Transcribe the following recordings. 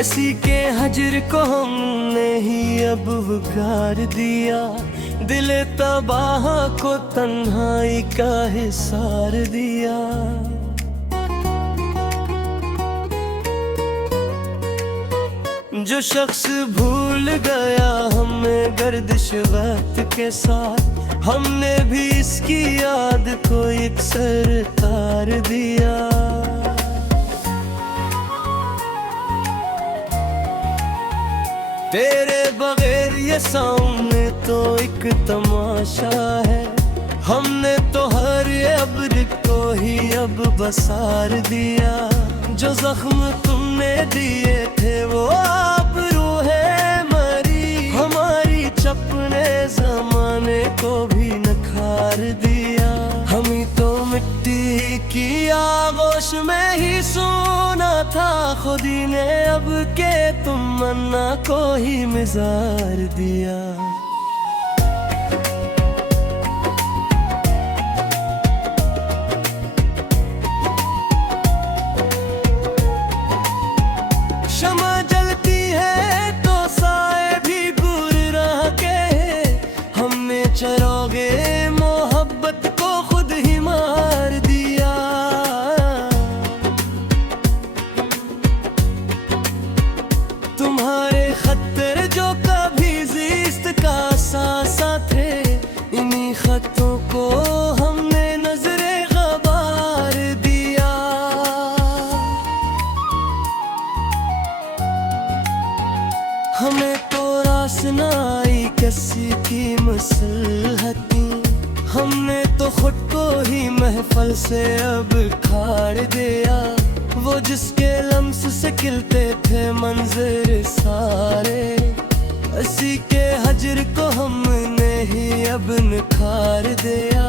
किसी के हजर को हमने ही अब वकार दिया, दिल तबाह को तन्हाई का हिसार दिया। जो शख्स भूल गया हमें गर्दिश वक्त के साथ, हमने भी इसकी याद को इकसर तार दिया। तेरे बगैर ये सामने तो एक तमाशा है, हमने तो हर अब्र को ही अब बसार दिया। जो जख्म तुमने दिए थे वो आबरू है मरी, हमारी चपने जमाने को भी नखार दिया। हम ही तो मिट्टी की आगोश में ही सोना था, खुद ही ने अब के तुम मन्ना को ही मिजार दिया। शमा जलती है तो साए भी गुर रहा के, हमने चरोगे मोहब्बत को खुद ही मार दिया। तुम्हारे खतर जो कभी ज़िस्त का सासा थे, इन्हीं खतों को हमने नजरे गबार दिया। हमें तो रास न आई किसी की मसलहती, हमने तो खुद को ही महफल से अब खाड़ दिया। वो जिसके लम्स से खिलते थे मंजर सारे, इसी के हजर को हमने ही अब निखार दिया।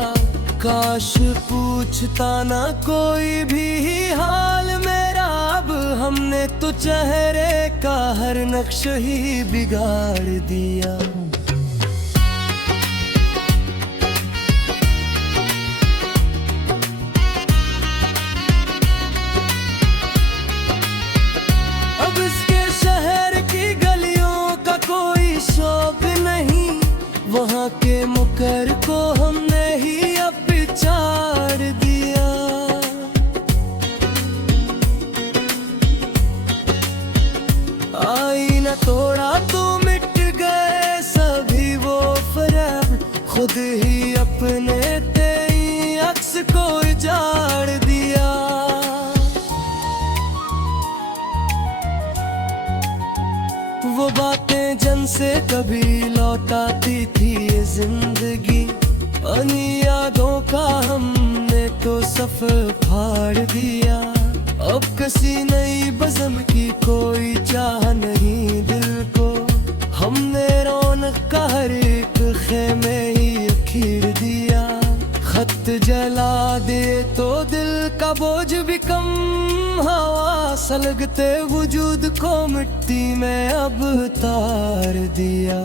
काश पूछता ना कोई भी हाल मेरा, अब हमने तो चेहरे का हर नक्श ही बिगाड़ दिया। अब इसके शहर की गलियों का कोई शौक नहीं, वहाँ के मुकर को हमने ही अब पिछाड़ दिया। आईना तोड़ा तो मिट गए सभी वो फरेब, खुद ही अपने तेरी अक्स को उजाड़ दिया। वो बातें जन से कभी लौटाती थी ये जिंदगी, अनी यादों का हमने तो सफर फाड़ दिया। अब किसी नई बज़म की कोई चाह नहीं दिल को, हमने रौनक का हर एक खेमे ही अखीर दिया। खत जला दे तो दिल का बोझ भी कम, हवा सलगते वजूद को मिट्टी में अब तार दिया।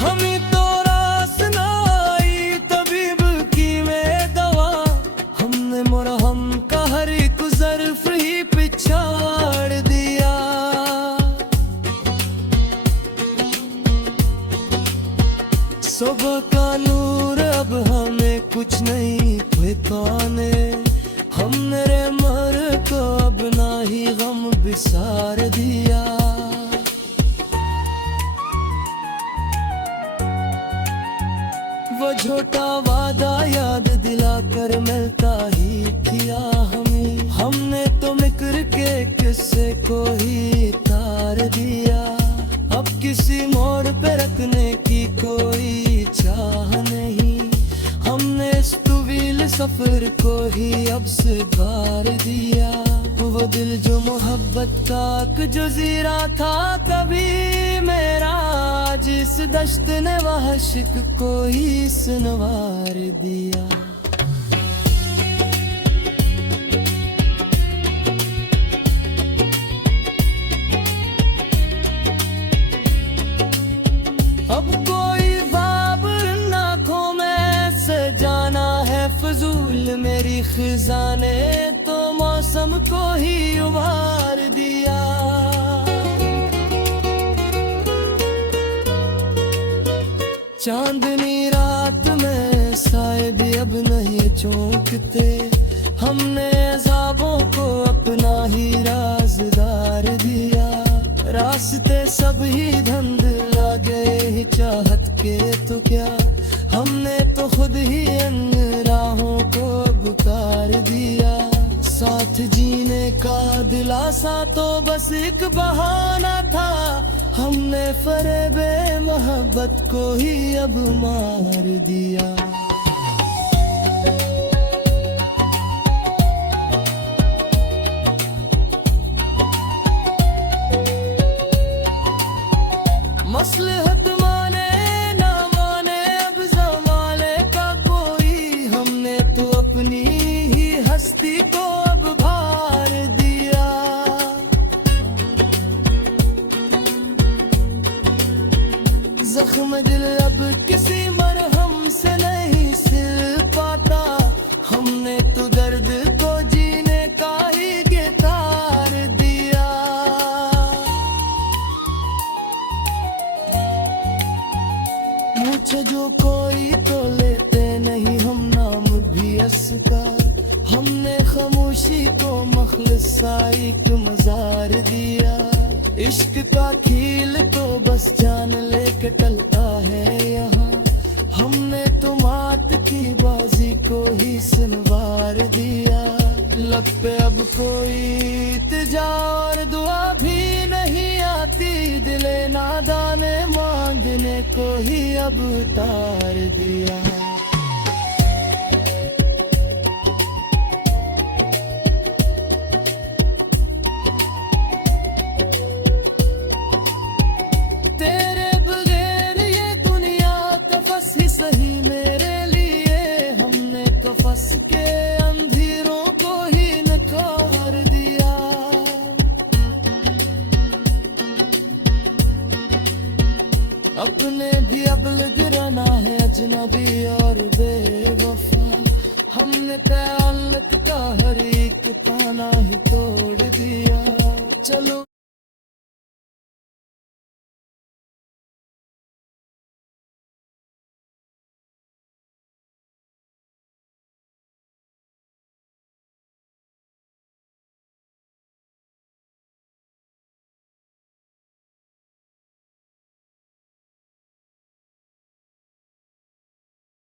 हमें तो रास न आई तबीब की में दवा, हमने मुरहम का हर एक ज़र्फ ही पिछाड़ दिया। सुबह का नूर अब हमें कुछ नहीं पहचाने, हमने रे मर को अब ना ही गम बिसार दिया। वो झूठा वादा याद दिलाकर मिलता ही किया हमें, हमने तो मिक्र के किस्से को ही तार दिया। अब किसी मोड़ पे रखने की कोई चाह नहीं, हमने इस तवील सफर को ही अब सुधार दिया। वो दिल जो मोहब्बत का एक जजीरा था कभी मेरा, आज इस दश्त ने वाशिक को ही सुनवार दिया। अब कोई बाब खिज़ां ने तो मौसम को ही उभार दिया। चांदनी रात में साए भी अब नहीं चौंकते, हमने अज़ाबों को अपना ही राज़दार दिया। रास्ते सब ही धुंधला गए ही चाहत के, तो क्या हमने तो खुद ही इन राहों को अब उतार दिया। साथ जीने का दिलासा तो बस एक बहाना था, हमने फरेबे मोहब्बत को ही अब मार दिया। मसलहत माने ना माने अब ज़माने का कोई, हमने तो अपनी ही हस्ती को अब भार दिया। जख्म दिल अब किसी मरहम से नहीं सिल पाता, हमने तो दर्द को जीने का ही गिटार दिया। मुझे जो कोई तो लेते नहीं हम नाम भी इसका, हमने खामोशी को मखलसा एक मजार दिया। इश्क का खील तो बस जान लेके टलता है यहाँ, हमने तो मात की बाजी को ही संवार दिया। लब पे अब कोई इल्तिजा और दुआ भी नहीं आती, दिले नादाने मांगने को ही अब उतार दिया। सही मेरे लिए हमने तो फंस के अंधेरों को ही नकार दिया। अपने भी अब लग रहना है अजनबी और बेवफा, हमने ताल्लुक का हर एक ताना ही तोड़ दिया। चलो